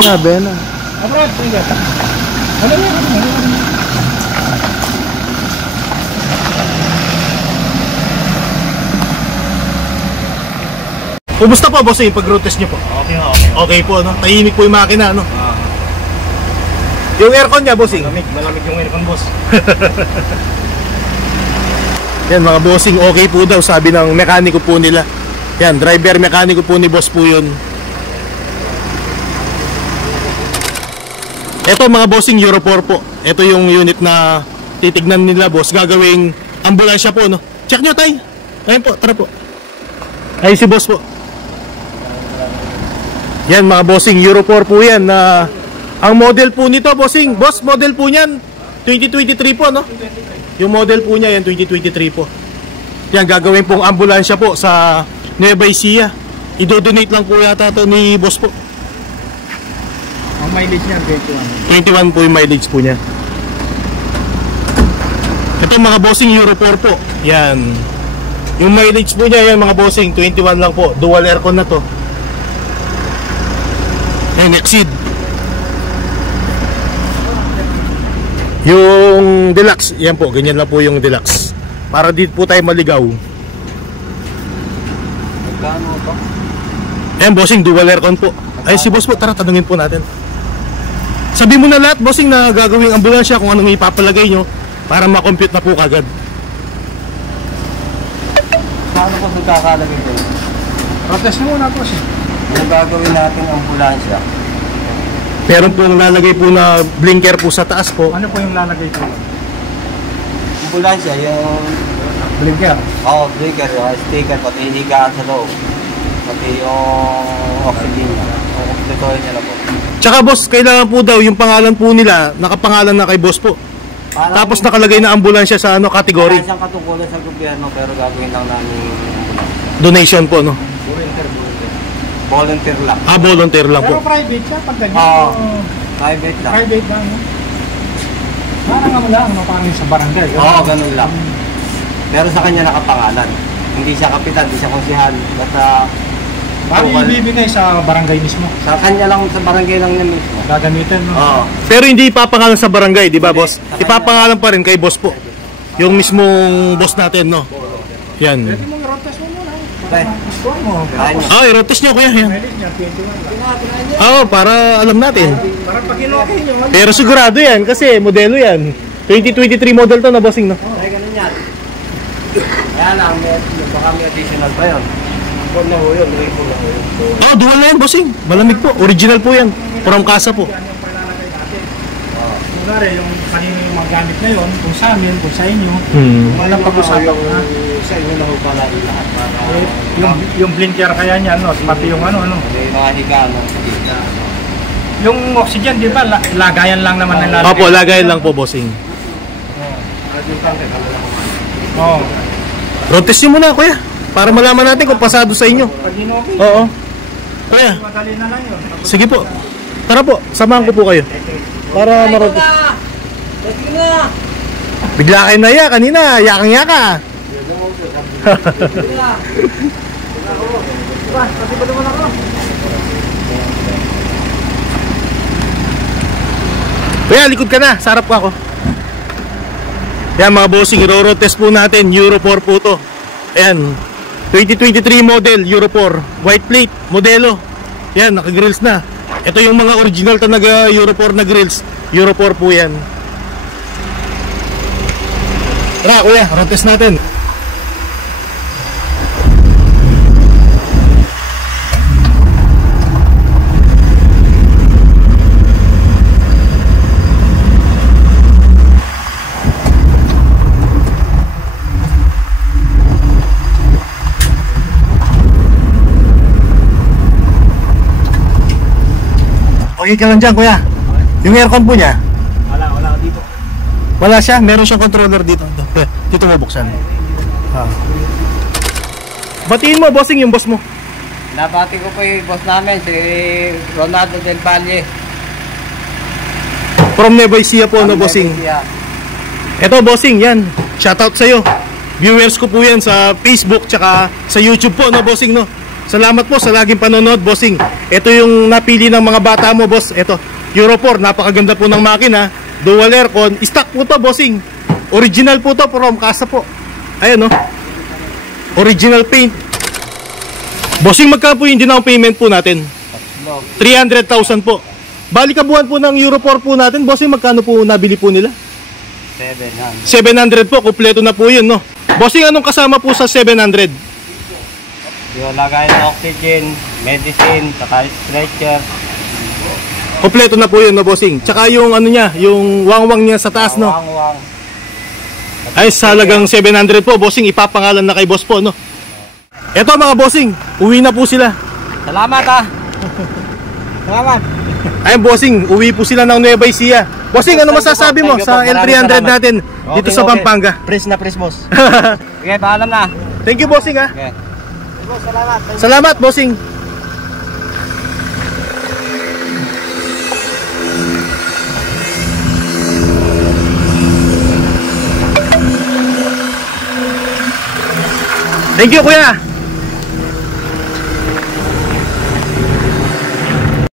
na, Bena. Abroad, sige. Alam mo, Kumusta po, boss, yung pag-road test nyo po? okay. Okay po, no? Tahimik po yung makina, no? Yung aircon niya, bossing? Malamig yung aircon, boss. Yan, mga bossing, okay po daw, sabi ng mekaniko po nila. Yan, driver, mekaniko po ni boss po yun. Ito, mga bossing, Euro 4 po. Ito yung unit na titignan nila, boss. Gagawing ambulansya po, no? Check nyo, tay. Ayun po, tara po. Ayun si boss po. Yan, mga bossing, Euro 4 po yan. Ang model po nito, bossing, boss, model po niyan 2023 po, no? Yung model po niya yan 2023 po. Yan, gagawin pong ambulansya po sa Nueva Ecija. I-donate lang po yata to ni boss po. Ang mileage niya 21 21. po yung mileage po niya. Ito, mga bossing, Euro 4 po. Yan. Yung mileage po niya yan, mga bossing, 21 lang po. Dual aircon na to. Yan, exceed. Yung deluxe, yan po, ganyan lang po yung deluxe. Para dito po tayo maligaw. Magkano ito? Yan, bossing, dual aircon po. Ay, si boss po, tara, tanungin po natin. Sabi mo na lahat, bossing, na gagawing ambulansya kung anong ipapalagay nyo para makompute na po kagad. Paano po nagkakalagay ito? Protest muna po siya. Yung gagawin natin ambulansya. Meron po lalagay po na blinker po sa taas po. Ano po yung lalagay po? Ambulansya, yung blinker? Oo, blinker, yung sticker, pati hinigaan sa loob. Pati yung oxygen niya. Yung oxygen niya na po. Tsaka boss, kailangan po daw yung pangalan po nila, nakapangalan na kay boss po. Tapos nakalagay na ambulansya sa ano, category. Wala siyang katungkulan sa gobyerno pero gagawin lang namin ambulansya. Donation po, no? Volunteer lang. Ah, volunteer lang po. Pero private siya pag ganyan. Oo. Private lang. Private lang. No? Parang nga lang, parang sa barangay. Oo, ganun lang. Pero sa kanya nakapangalan. Hindi siya kapitan, hindi siya konsihan. Basta Parang ibibigay sa barangay mismo. sa kanya lang, sa barangay lang niya mismo. Gagamitin, no? Oo. Pero hindi ipapangalan sa barangay, di ba, boss? Ipapangalan pa rin kay boss po. Yung mismong boss natin, no? Yan. Pwede mong road test mo muna. Okay. Gusto mo. Kanya. Ah, i-road test nyo, kuya. Yan. Mileage niya, 21 lang. Oo, para alam natin. Parang pag inokay nyo, Pero sigurado yan, kasi modelo yan. 2023 model to na, bossing, no? Ay, ganun yan. Kaya lang, baka may additional pa yun. Kung na ho yun, po na ho yun. Oh, dual na yan, bossing. Malamig po. Original po yan. From casa po. yan yung palalagay natin. Kunwari, yung kanino yung magamit na yun, kung sa amin, kung sa inyo, walang pag-usapan na. Sa inyo na ho pala lahat para... Yung blinker kaya niya, no? Pati yung ano. May mga higaan ng Yung oxygen, di ba, lagayan lang naman ng lalagay. Opo, lagayan lang po, bossing. Oo. Road test nyo muna, kuya. Para malaman natin kung pasado sa inyo. Pag inokay, Oo. Kuya, madali na lang yun. sige po. Tara po, samahan ko po kayo. Para marot. Bigla kayo na ya, kanina, yakang-yaka. Kuya, likod ka na, sarap ko ako. Yan mga bossing, road test po natin, Euro 4 po to. Ayan, 2023 model, Euro 4, white plate, modelo. Yan, naka-grills na. Ito yung mga original talaga Euro 4 na grills. Euro 4 po yan. Tara kuya, road test natin. Okay ka lang dyan, kuya. Yung aircon po niya? Wala ka dito. Wala siya, meron siyang controller dito. Dito mo buksan. Batiin mo, bossing, yung boss mo. Nabati ko po yung boss namin, si Ronaldo Del Valle. From Nueva Ecija po, no, bossing. Ito, bossing, yan. Shoutout sa'yo. Viewers ko po yan sa Facebook, tsaka sa YouTube po, no, bossing, no. Salamat po sa laging panonood, bossing. Ito yung napili ng mga bata mo, boss. Ito, Euro 4, napakaganda po ng makina. Dual aircon, stock po to, bossing. Original po to, from Casa po. Ayan, no? Original paint. Bossing, magkano po yung down payment po natin? 300,000 po. Bali kabuuan po ng Euro 4 po natin, bossing, magkano po nabili po nila? 700 po, kumpleto na po yun, no? Bossing, anong kasama po sa 700? Yung lagay ng oxygen, medicine, saka stretcher. Kumpleto na po yun, no, bossing? Tsaka yung ano niya, yung wangwang niya sa taas, no? Wang-wang. Ay, sa halagang 700 po, bossing, ipapangalan na kay boss po, no? Eto mga bossing, uwi na po sila. Salamat ha. Salamat. Ayun, bossing, uwi po sila ng Nueva Ecija. Bossing, ano masasabi mo sa L300 natin dito sa Pampanga? Press na press, boss. Okay, paalam na. Thank you, bossing, ha? Okay. Boss, salamat. Salamat, bossing. Thank you, kuya.